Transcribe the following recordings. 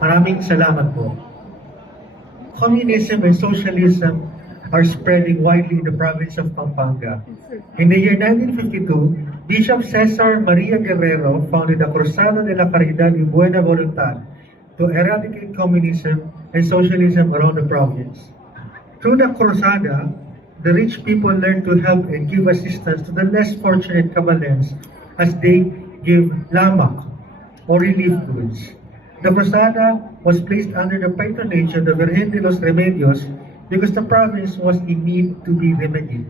Maraming salamat po. Communism and socialism are spreading widely in the province of Pampanga. In the year 1952, Bishop Cesar Maria Guerrero founded the Cruzada de la Caridad y Buena Voluntad to eradicate communism and socialism around the province. Through the Cruzada, the rich people learned to help and give assistance to the less fortunate Cabalens as they give lamak or relief goods. The Cruzada was placed under the patronage of the Virgen de los Remedios because the province was in need to be remedied.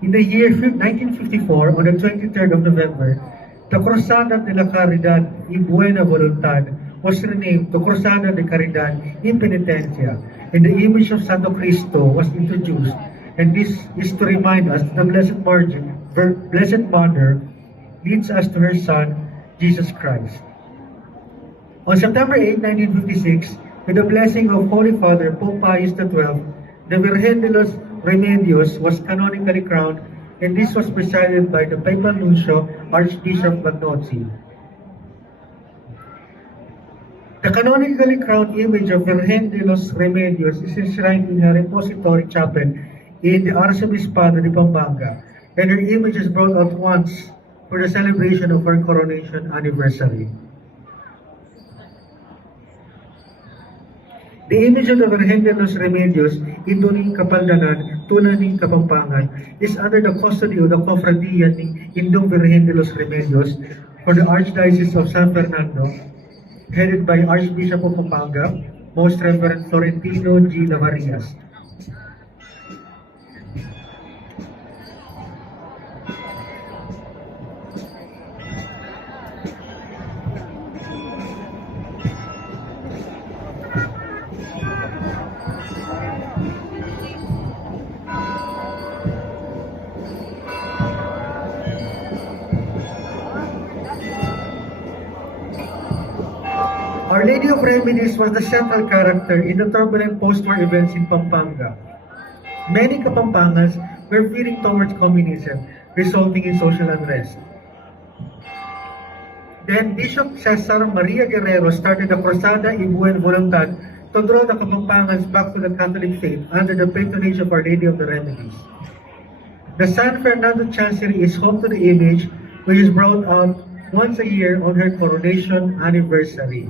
In the year 1954, on the 23rd of November, the Cruzada de la Caridad y Buena Voluntad was renamed to Cruzada de Caridad y Penitencia, and the image of Santo Cristo was introduced, and this is to remind us that the Blessed Mother leads us to her Son, Jesus Christ. On September 8, 1956, with the blessing of Holy Father Pope Pius XII, the Virgen de los Remedios was canonically crowned, and this was presided by the Papal Nuncio, Archbishop Magnozzi. The canonically crowned image of Virgen de los Remedios is enshrined in a repository chapel in the Arzobispado de Pampanga, and her image is brought out once for the celebration of her coronation anniversary. The image of the Virgen de los Remedios, Induning Kapaldanan, Tunaning Kapampangan, is under the custody of the Cofradia ng Indong Virgen de los Remedios for the Archdiocese of San Fernando, headed by Archbishop of Pampanga, Most Reverend Florentino G. Lavarias. Our Lady of Remedies was the central character in the turbulent post-war events in Pampanga. Many Kapampangans were veering towards communism, resulting in social unrest. Then Bishop Cesar Maria Guerrero started the Cruzada y Buena Voluntad to draw the Kapampangans back to the Catholic faith under the patronage of Our Lady of the Remedies. The San Fernando Chancery is home to the image, which is brought out once a year on her coronation anniversary.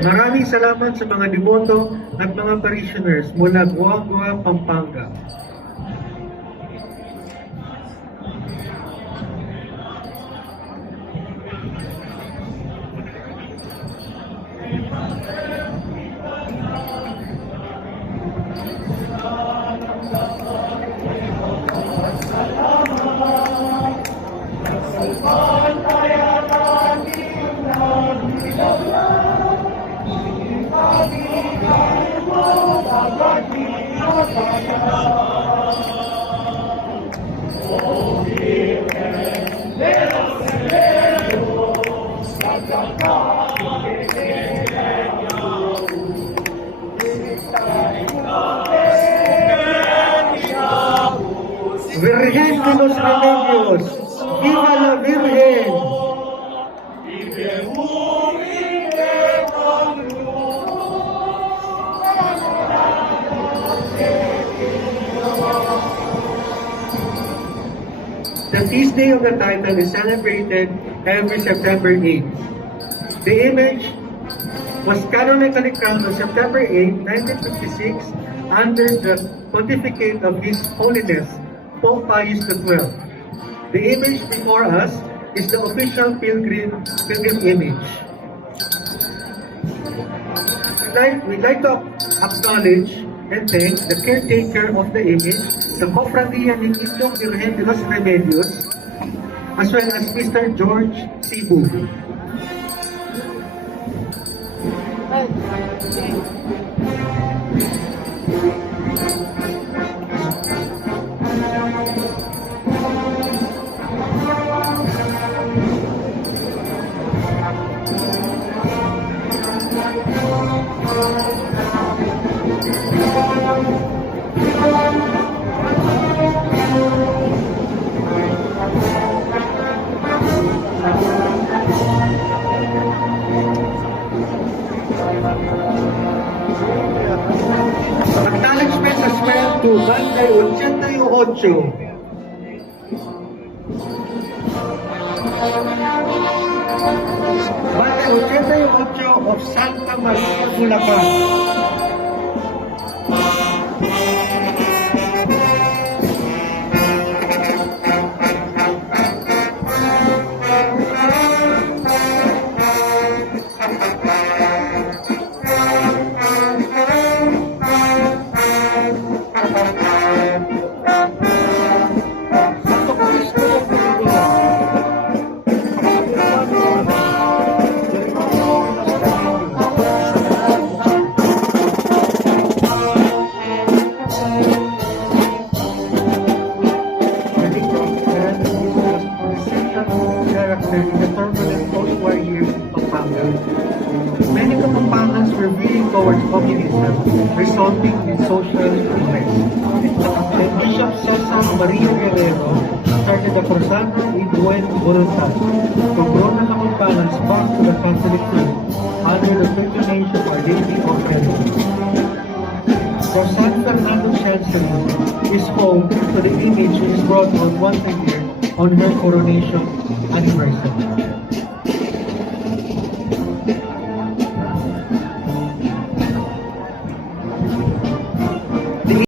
Maraming salamat sa mga deboto at mga parishioners mula Guagua, Pampanga. Virgen de los Remedios, ¡viva la Virgen! The feast day of the title is celebrated every September 8th. The image was canonically crowned on September 8, 1956 under the pontificate of His Holiness Pope Pius XII. The image before us is the official pilgrim image. We'd like to acknowledge and thank the caretaker of the image, the Cofradia ng Indong Virgen de los Remedios, as well as Mr. George Cebu. to Banda 88. Banda 88 of Santa Maria, Bulacan. In the turbulent post-war years in Pampanga, many Kapampangans were veering towards communism, resulting in social unrest. And Bishop Cesar Maria Guerrero started a cruzada in Buen Voluntad to grow the Kapampangans back to the Catholic faith under the patronage of Our Lady of Heaven. The San Fernando Chancery is home to the image which is brought out once a year on her coronation anniversary.